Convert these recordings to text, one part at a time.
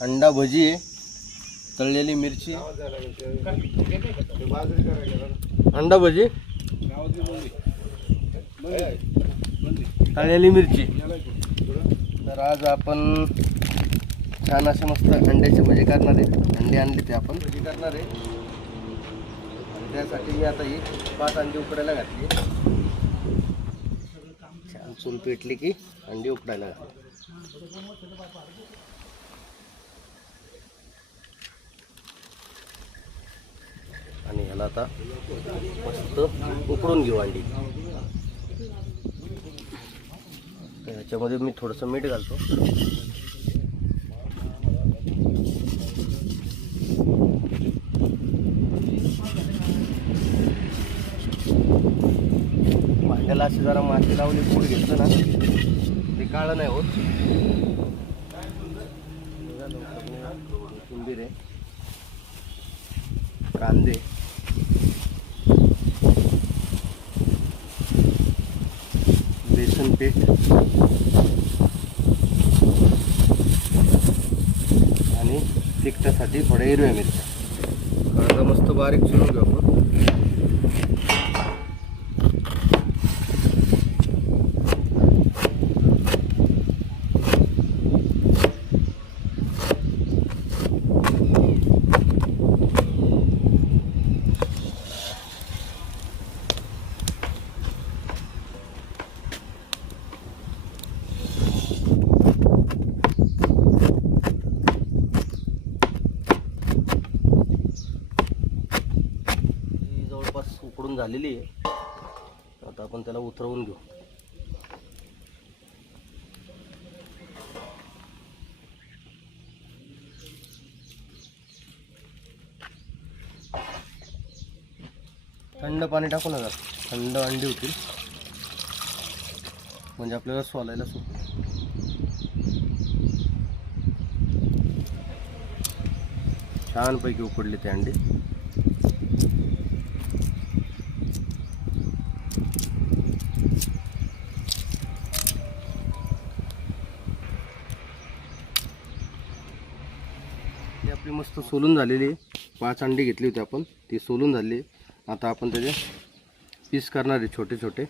अंडा भजी आहे, तळलेली मिरची, अंडा भजी, तळलेली मिरची. तर आज आपण छान असे मस्त अंड्याचे भजी करणार आहे. अंडे आणले ते आपण भजी करणार आहे. आणि त्यासाठी मी आता ही 5 अंडी उकडायला घातली. छान चूल पेटली की अंडी उकडायला घातली. आणि ह्याला आता मस्त उकडून घेऊ अंडी. ह्याच्यामध्ये मी थोडंसं मीठ घालतो. भांड्याला अशी जरा माती लावली, पूड घेतलं ना ते काळं नाही होत. कोथिंबीर आहे, कांदे, बेसन पीठ आणि तिखटासाठी थोड्या हिरव्या मिरच्या. कांदा मस्त बारीक चिरून घेऊ आपण. उकडून झालेली आहे. आता आपण त्याला उतरवून घेऊ. थंड पाणी टाकू नका, थंड अंडी होतील म्हणजे आपल्याला सोलायला सोपं. छानपैकी उकडले ते अंडे. आपली मस्त सोलून झालेली आहे. 5 अंडी घेतली होती आपण, ती सोलून झाली. आता आपण त्याचे पीस करणार आहे छोटे छोटे.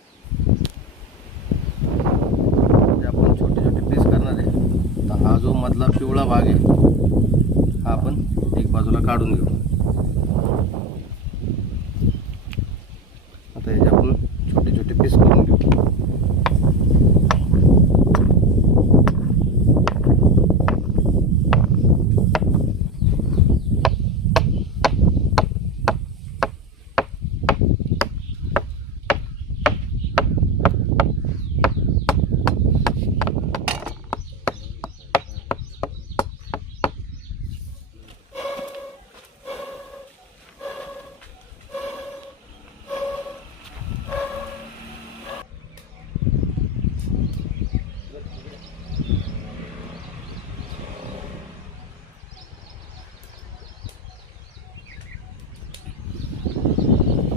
आपण छोटे छोटे पीस करणार आहे. तर हा जो मधला पिवळा भाग आहे हा आपण एक बाजूला काढून घेऊ. आता याचे आपण छोटे छोटे पीस करून घेऊ.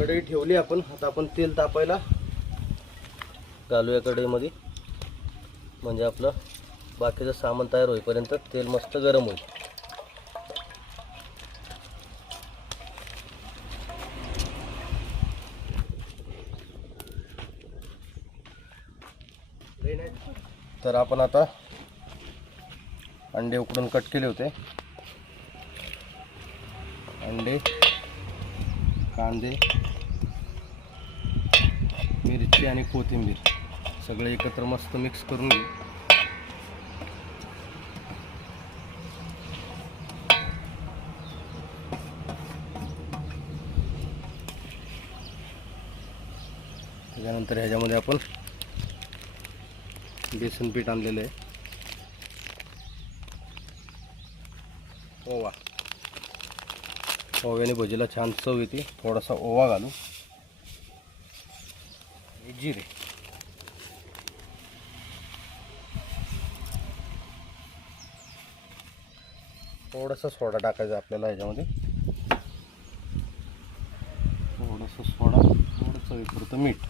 कढई ठेवली आपण. आता आपण तेल तापायला घालूया कढईमध्ये, म्हणजे आपलं बाकीचं सामान तयार होईपर्यंत तेल मस्त गरम होईल. तर आपण आता अंडे उकडून कट केले होते. अंडे, कांदे, मिरची आणि कोथिंबीर सगळे एकत्र मस्त मिक्स करून घेऊ. त्याच्यानंतर ह्याच्यामध्ये आपण बेसन पीठ आणलेलं आहे. ओवा, ओव्याने भजीला छान चव येते. थोडासा ओवा घालू. जिरे, थोडासा सोडा टाकायचा आपल्याला ह्याच्यामध्ये. थोडासा सोडा, थोडं चवीपुरतं मीठ.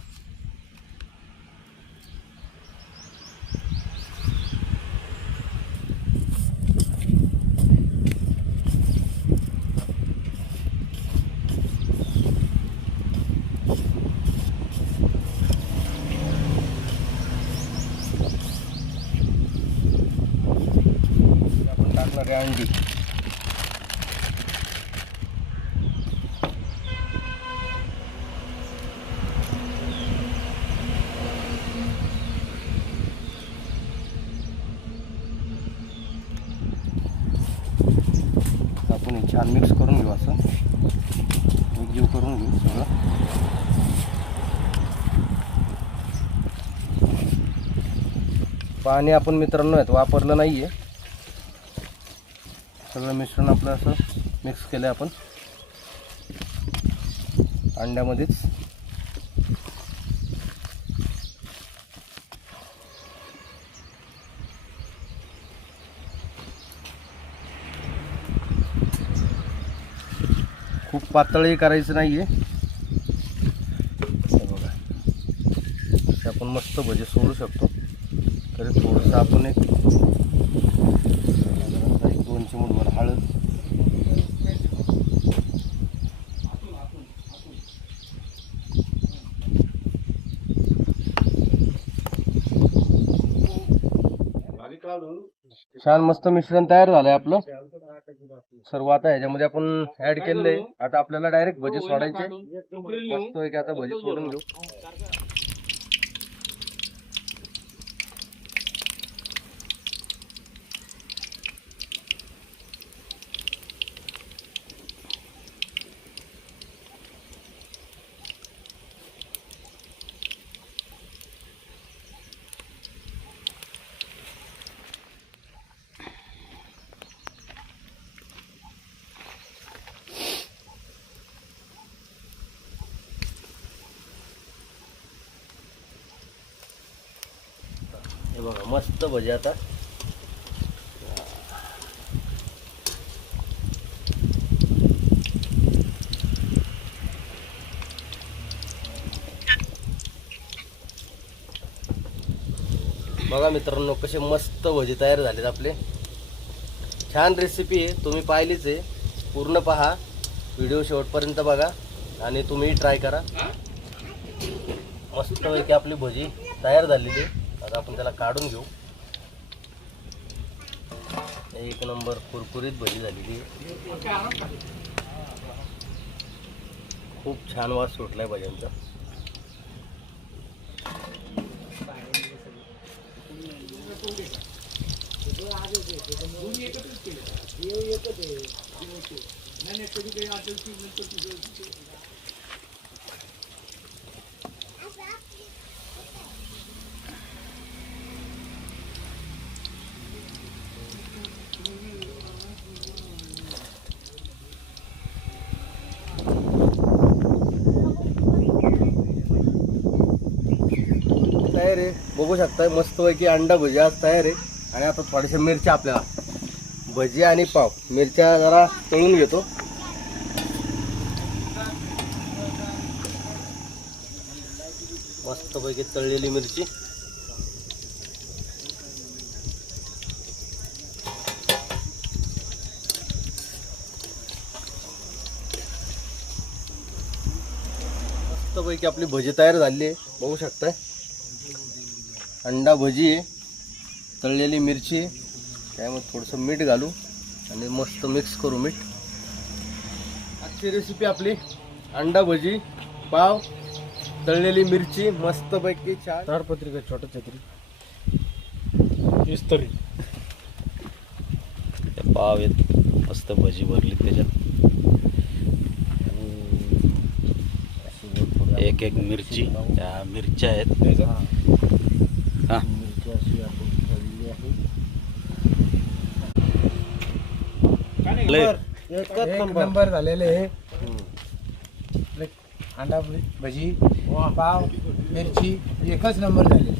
टाकणारे अंडी. आपण हे छान मिक्स करून घेऊ, असं एकजीव करून घेऊ सगळं. पाणी आपण मित्रांनो यात वापरलं नाही आहे. सगळं मिश्रण आपलं असं मिक्स केलं आपण अंड्यामध्येच. खूप पातळही करायचं नाही आहे. बघा आपण मस्त भजे सोडू शकतो. तरी थोडंसं आपण एक 2 चिमूटभर हळद, छान मस्त मिश्रण तयार झालंय आपलं सर्व. आता ह्याच्यामध्ये आपण ऍड केलंय. आता आपल्याला डायरेक्ट भजी सोडायचे. मस्त आहे की आता भजी सोडून घेऊ. हे बघा मस्त भजी आता बघा मित्रांनो कसे मस्त भजी तयार झालेत आपले. छान रेसिपी आहे, तुम्ही पाहिलीच आहे. पूर्ण पहा व्हिडिओ शेवटपर्यंत बघा आणि तुम्ही ट्राय करा. मस्त पैकी आपली भजी तयार झालेली आहे. आता आपण त्याला काढून घेऊ. एक नंबर कुरकुरीत भजी झालेली आहे. खूप छान वास सुटलाय भज्यांचा. तयार आहे, बघू शकताय मस्तपैकी अंडा भजी आज तयार आहे. आणि आता थोड्याशा मिरच्या आपल्याला, भजी आणि पाव, मिरच्या जरा तळून घेतो. मस्तपैकी तळलेली मिरची. मस्तपैकी आपली भजी तयार झाली आहे, बघू शकताय. अंडा भजी आहे, तळलेली मिरची आहे, त्यामध्ये थोडंसं मीठ घालू आणि मस्त मिक्स करू मीठ. आजची रेसिपी आपली अंडा भजी, पाव, तळलेली मिरची, मस्तपैकी छान. ताडपत्री का छोटा छत्री इस्तरी पाव आहेत, मस्त भजी भरली त्याच्यात. एक एक मिरची, त्या मिरच्या आहेत. हा एक नंबर झालेले आहे. अंडा भजी, पाव, मिरची एकच नंबर झाले.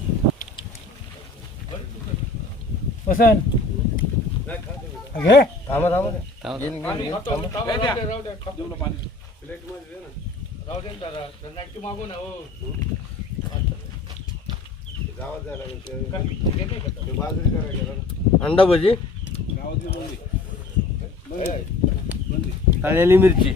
पसंत घे. थांबा थांबा अंडा भजी, तळलेली मिरची.